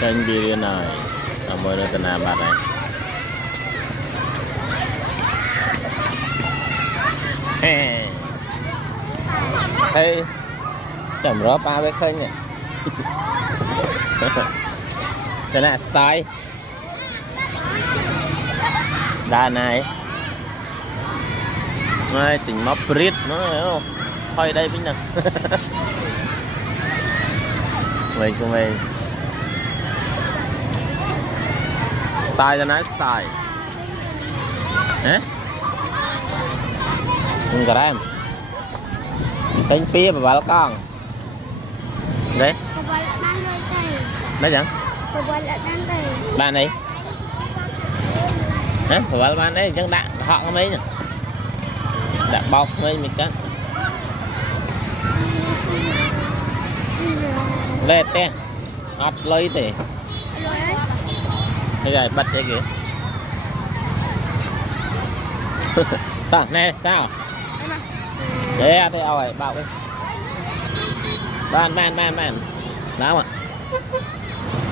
Kênh video này mới được tên bạn này. Hey, chồng rớp ba với khơi nè. Thế này style đà này này tỉnh móc brit nó không thôi đây bây giờ mình của mình style cho nó style hả không có em kênh phía và bà con đấy đấy chẳng bạn này hả của bạn đấy chẳng đạn họ có mấy nhỉ đã bọc mấy mình cắt lết té ngọt lấy thì bây giờ bật đây kìa tao này sao đấy thì ao ấy bảo đi ban nào ạ